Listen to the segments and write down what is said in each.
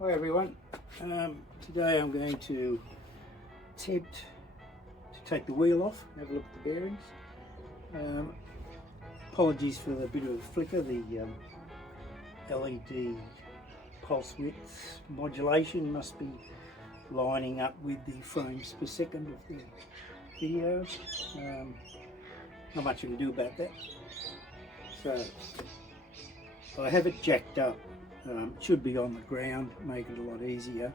Hi everyone, today I'm going to attempt to take the wheel off and have a look at the bearings. Apologies for the bit of flicker, the LED pulse width modulation must be lining up with the frames per second of the video. Not much I can do about that. So I have it jacked up. It should be on the ground, make it a lot easier,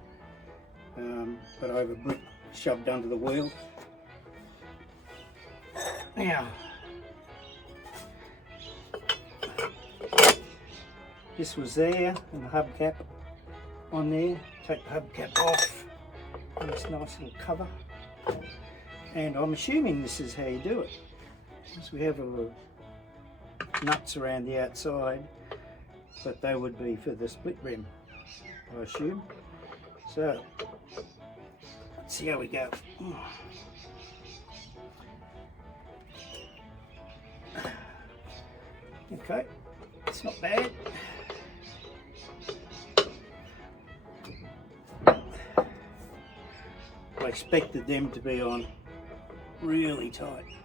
but I have a brick shoved under the wheel. Now, this was there and the hubcap on there. Take the hubcap off, and this nice little cover, and I'm assuming this is how you do it. So we have a little nuts around the outside, but they would be for the split rim, I assume. So let's see how we go. Okay, it's not bad. I expected them to be on really tightly.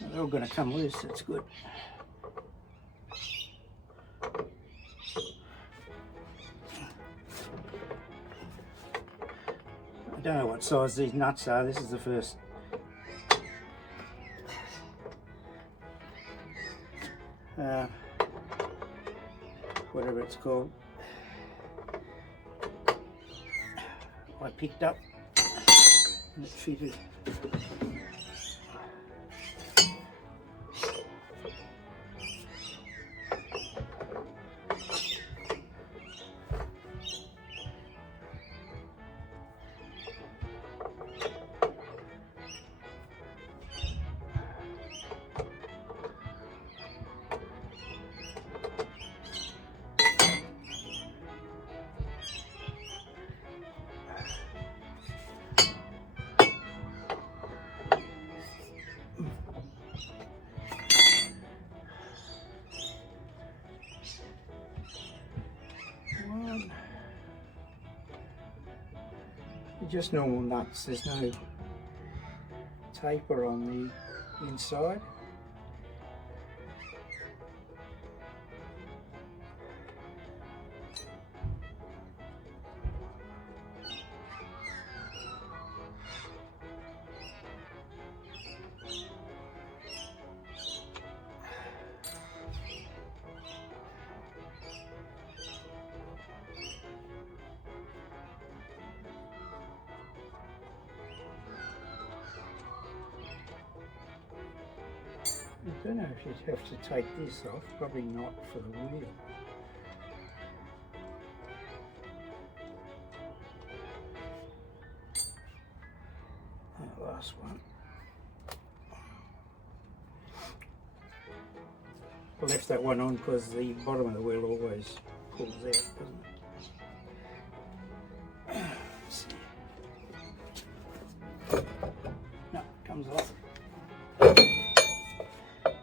They're all going to come loose, that's good. I don't know what size these nuts are, this is the first. Whatever it's called, I picked up and it fitted. Just normal nuts, there's no taper on the inside. I don't know if you'd have to take this off, probably not for the wheel. That last one. I left that one on because the bottom of the wheel always pulls out, doesn't it? Let's see. No, it comes off.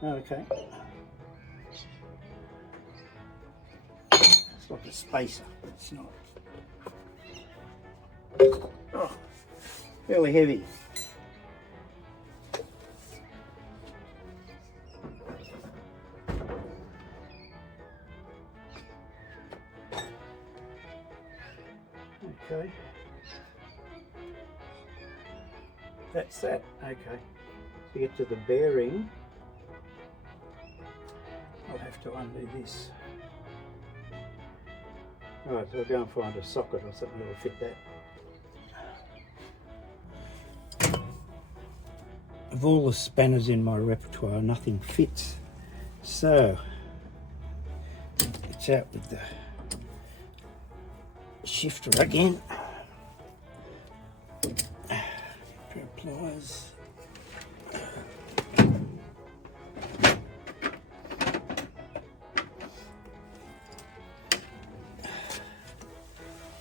Okay. It's like a spacer, but it's not. Oh, fairly heavy. Okay. That's that. Okay. To get to the bearing, I'll have to undo this. Alright, so I'll go and find a socket or something that will fit that. Of all the spanners in my repertoire, nothing fits. So, it's out with the shifter again. pliers.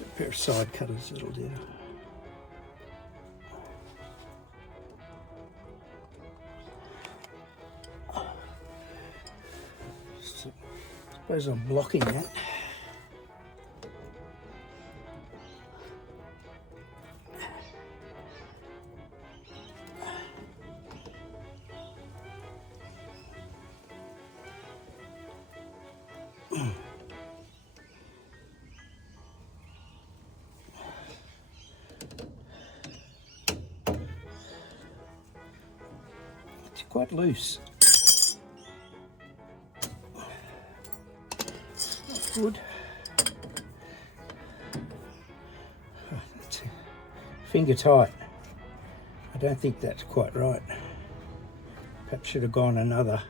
A pair of side cutters, it'll do. So, I suppose I'm blocking that. It's quite loose. Not good. It's finger tight. I don't think that's quite right. Perhaps should have gone another.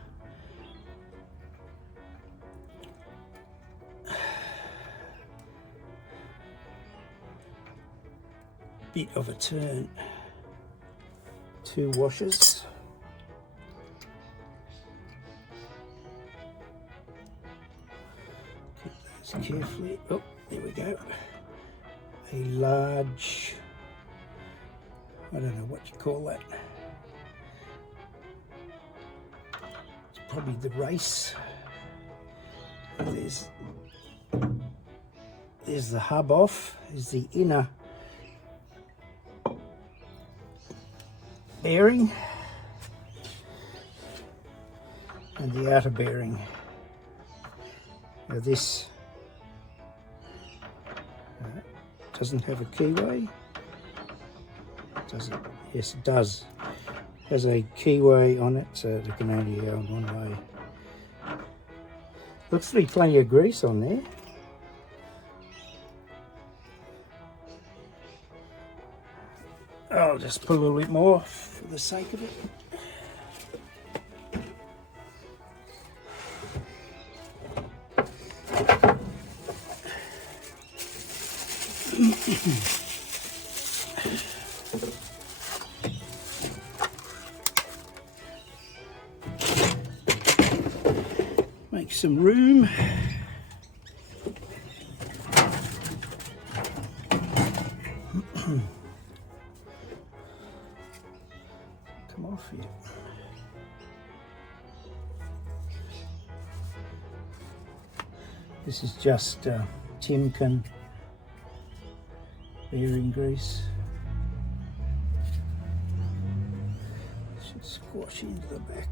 Bit of a turn. 2 washers. Keep those carefully. Oh, there we go. A large, I don't know what you call that. It's probably the race. There's the hub off. There's the inner bearing and the outer bearing. Now this doesn't have a keyway. Does it? Yes, it does. It has a keyway on it, so it can only go in one way. Looks to be plenty of grease on there. I'll just put a little bit more for the sake of it. Make some room. Come off here. This is just Timken bearing grease. Should squash into the back.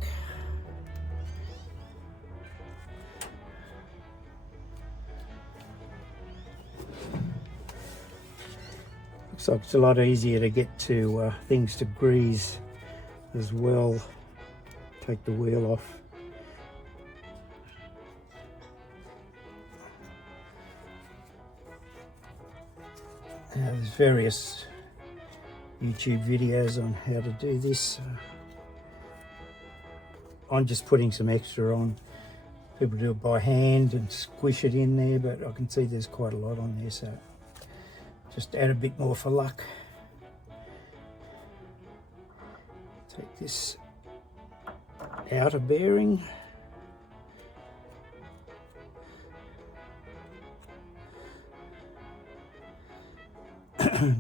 Looks like it's a lot easier to get to things to grease as well. Take the wheel off. There's various YouTube videos on how to do this. I'm just putting some extra on. People do it by hand and squish it in there, but I can see there's quite a lot on there, so just add a bit more for luck. Take this outer bearing.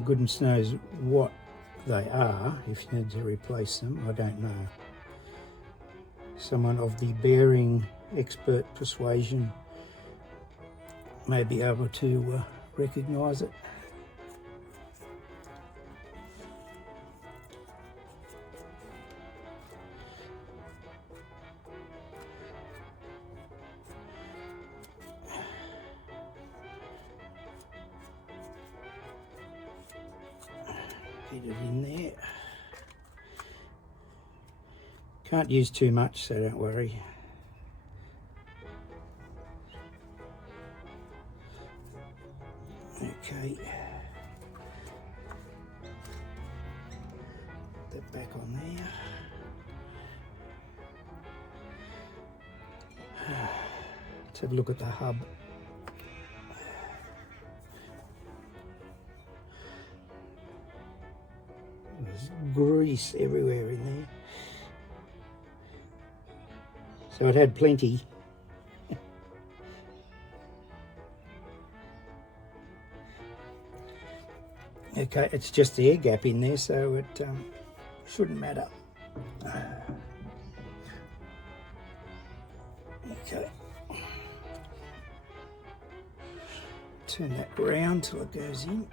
Goodness knows what they are. If you need to replace them, I don't know. Someone of the bearing expert persuasion may be able to recognise it. Get it in there. Can't use too much, so don't worry. Okay. Put that back on there. Let's have a look at the hub. There's grease everywhere in there. So it had plenty. Okay, it's just the air gap in there, so it shouldn't matter. Okay. Turn that round till it goes in.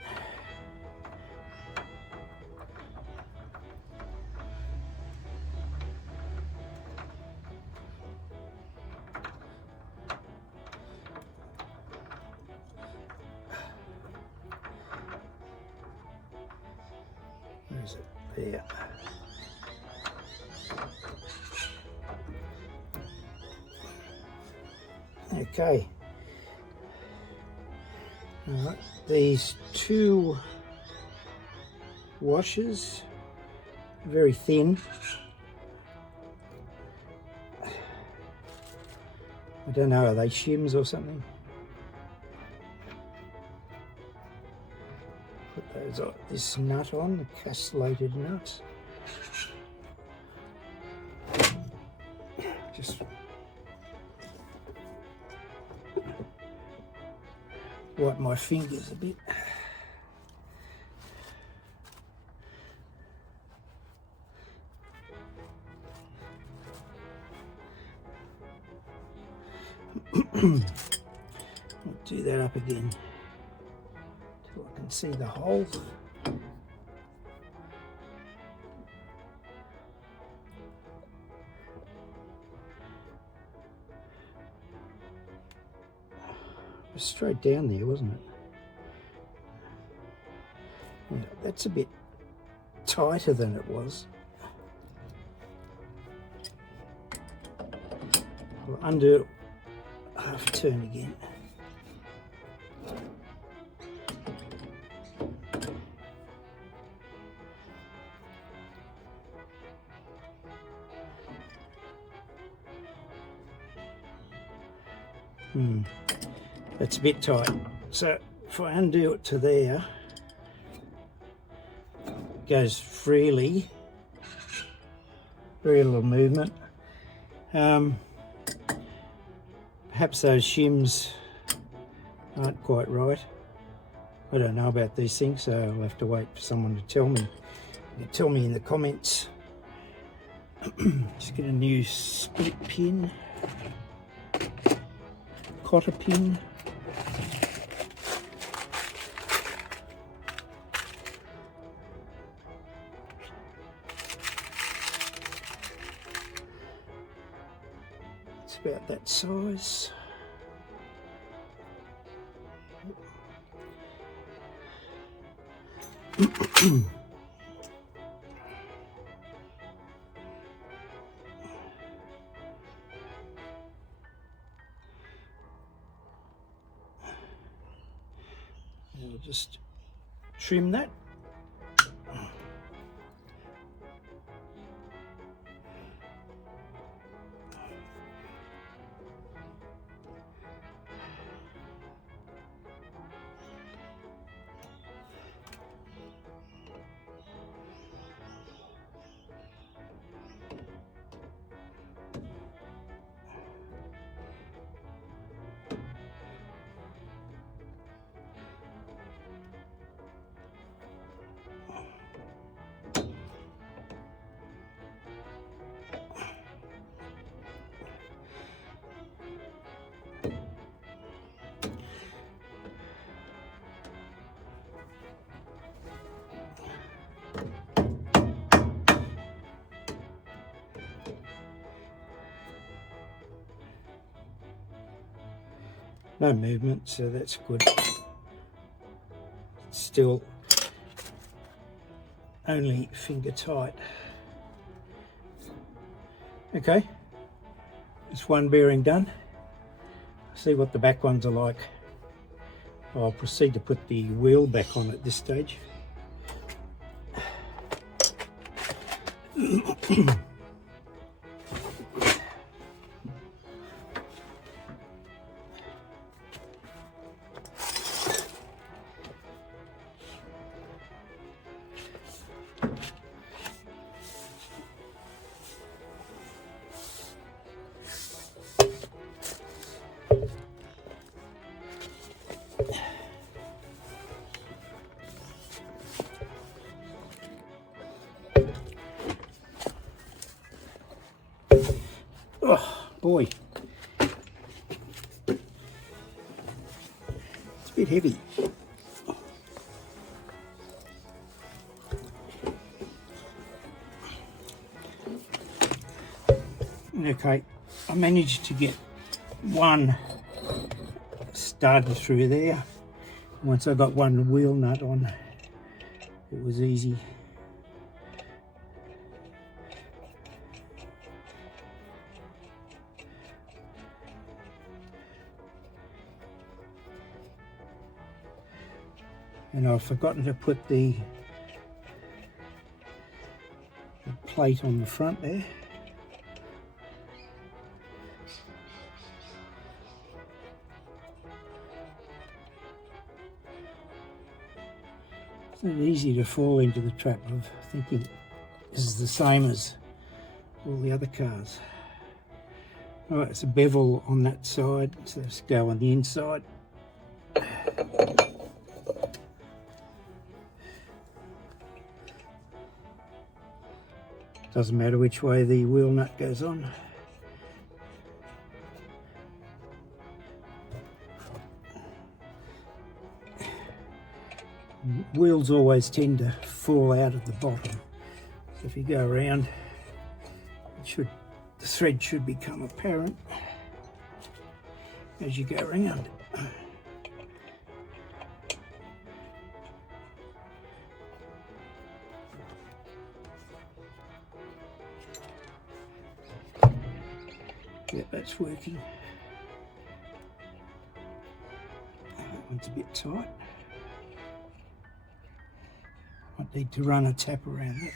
Where is it? There. Okay. All right. These two washers, very thin. I don't know, are they shims or something? Put this nut on, the castellated nut. Just wipe my fingers a bit. I'll do that up again till I can see the hole. It was straight down there, wasn't it? Yeah, that's a bit tighter than it was. I'll undo half turn again. That's a bit tight. So if I undo it to there, it goes freely, very little movement. Perhaps those shims aren't quite right. I don't know about these things, so I'll have to wait for someone to tell me. You can tell me in the comments. Just get a new split pin, cotter pin. It's about that size. We'll just trim that. No movement, so that's good. Still only finger tight. Okay, it's one bearing done. See what the back ones are like. I'll proceed to put the wheel back on at this stage. Oh boy, it's a bit heavy. Okay, I managed to get one started through there. Once I got one wheel nut on, it was easy. And I've forgotten to put the plate on the front there. It's not easy to fall into the trap of thinking this is the same as all the other cars. Alright, it's a bevel on that side, so let's go on the inside. Doesn't matter which way the wheel nut goes on. Wheels always tend to fall out at the bottom. So if you go around, the thread should become apparent as you go around. Yep, that's working. That one's a bit tight. Might need to run a tap around it.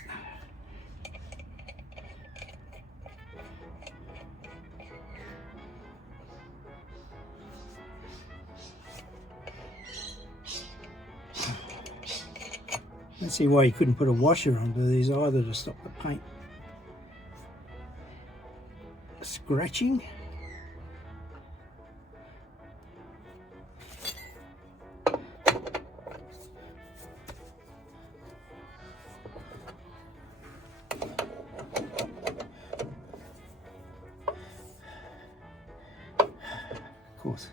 I don't see why you couldn't put a washer onto these either to stop the paint scratching. Of course,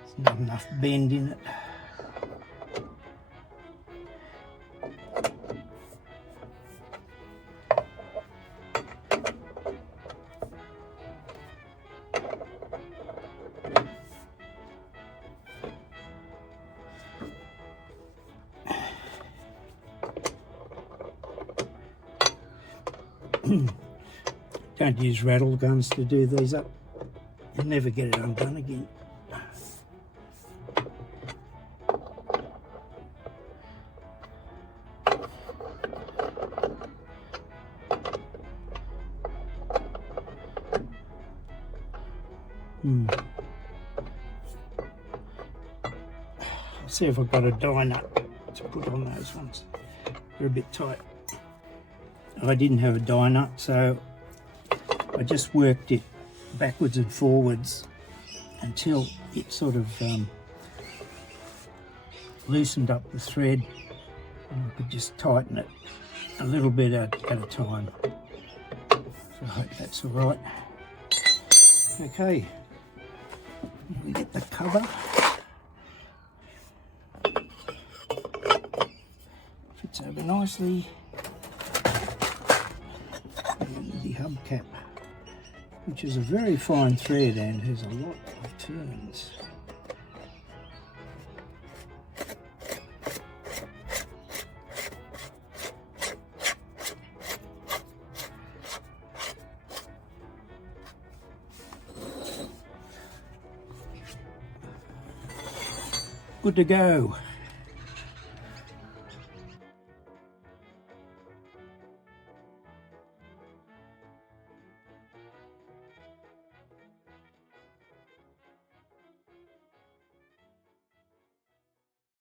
there's not enough bend in it. Don't use rattle guns to do these up. You'll never get it undone again. I'll see if I've got a die nut to put on those ones. They're a bit tight. I didn't have a die nut, so I just worked it backwards and forwards until it sort of loosened up the thread, and I could just tighten it a little bit at a time. So I hope that's all right. Okay, we get the cover. Fits over nicely. And the hubcap, which is a very fine thread and has a lot of turns. Good to go.